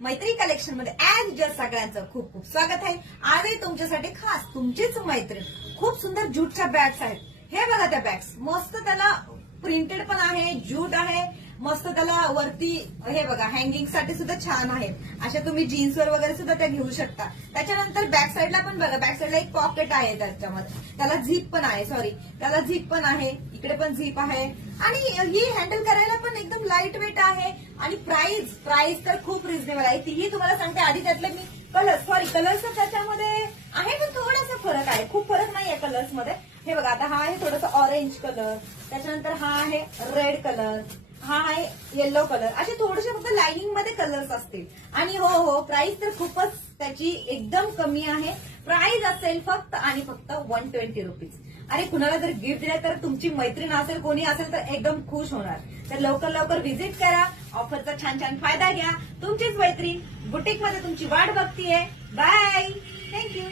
मैत्री कलेक्शन मध्ये as just सगळ्यांचं खूप खूप स्वागत आहे. आजही तुमच्यासाठी खास तुमचीच मैत्रीण खूप सुंदर ज्यूटच्या बॅग्स आहेत. हे बघा त्या बॅग्स मस्त, त्याला प्रिंटेड पण आहे, ज्यूट आहे मस्त. त्याला वरती हे बघा हँगिंग साठी सुद्धा छान आहे. अशा तुम्ही जीन्सवर वगैरे सुद्धा त्या घेऊ शकता. त्याच्यानंतर बॅक साईडला पण बघा, बॅक साईडला एक पॉकेट आहे त्याच्यामध्ये, त्याला झीप पण आहे. त्याला झीप पण आहे, इकडे पण झीप आहे आणि ही हँडल करायला पण एकदम लाईट वेट आहे. आणि प्राइस तर खूप रिझनेबल आहे. तीही तुम्हाला सांगते. आधी त्यातले मी कलर्स त्याच्यामध्ये आहे पण थोडासा फरक आहे, खूप फरक नाहीये कलर्स मध्ये. हे बघा, आता हा आहे थोडासा ऑरेंज कलर, त्याच्यानंतर हा आहे रेड कलर, हा आहे येलो कलर. असे थोडेसे फक्त लाइनिंग मध्ये कलर्स असतील. आणि हो प्राइस तर खूपच त्याची एकदम कमी आहे. प्राइस असेल फक्त आणि फक्त 120 रुपीज. अरे कुणाला जर गिफ्ट दिलं तर तुमची मैत्रीण असेल, कोणी असेल तर एकदम खुश होणार. तर लवकर व्हिजिट करा, ऑफरचा छान फायदा घ्या. तुमचीच मैत्रीण बुटीक मध्ये तुमची वाट बघतीये. Bye, thank you.